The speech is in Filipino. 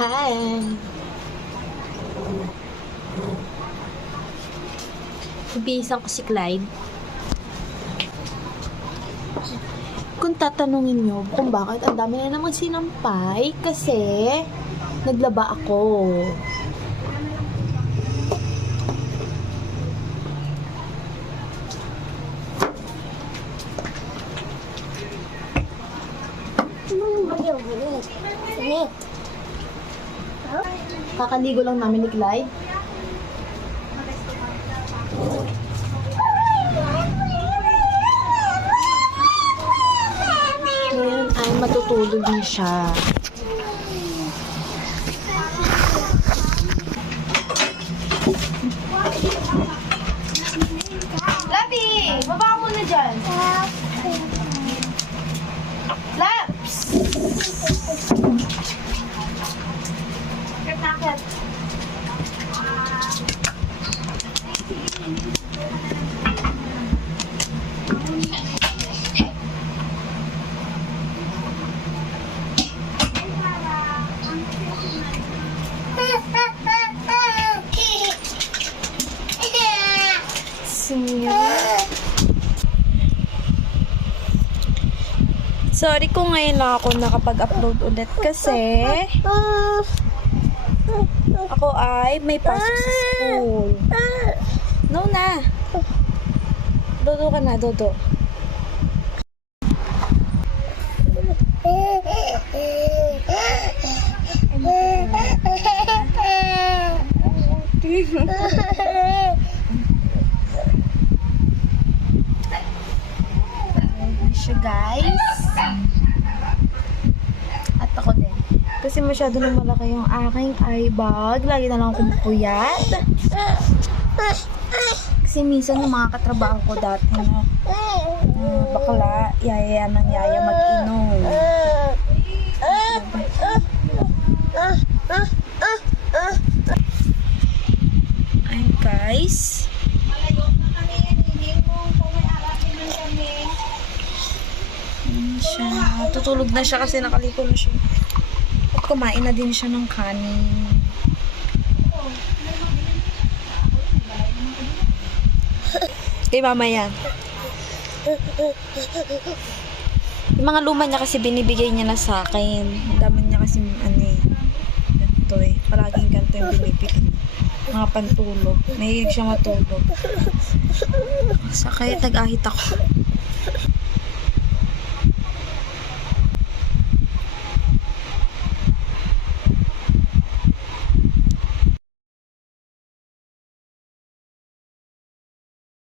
Hi! Ibisan ko si Clyde. Kung tatanungin nyo kung bakit ang dami na naman sinampay, kasi naglaba ako. Kakaligo lang namin ni Clyde. Ngayon ay matutulog din siya. Labi! Baba ka muna dyan. Laps! Kat. Sorry kung ngayon lang ako nakapag-upload ulit kasi ako ay may pasok sa school. No na. Dodo ka na, Dodo. Siya, guys. At ako din. Kasi masyado na malaki yung aking eye bag. Lagi na lang akong puyat. Kasi minsan yung mga katrabaho ko dati na bakla, yaya ng yaya mag-inom. Ay, guys. Tutulog na siya kasi nakaliko na siya. At kumain na din siya ng kanin. Kay mama yan. Yung mga luma niya kasi binibigay niya na sa akin. Dami niya kasi ganito eh. Palaging ganito yung binibigay. Mga pantulog. Mahilig siya matulog. Sa kaya tag-ahit ako.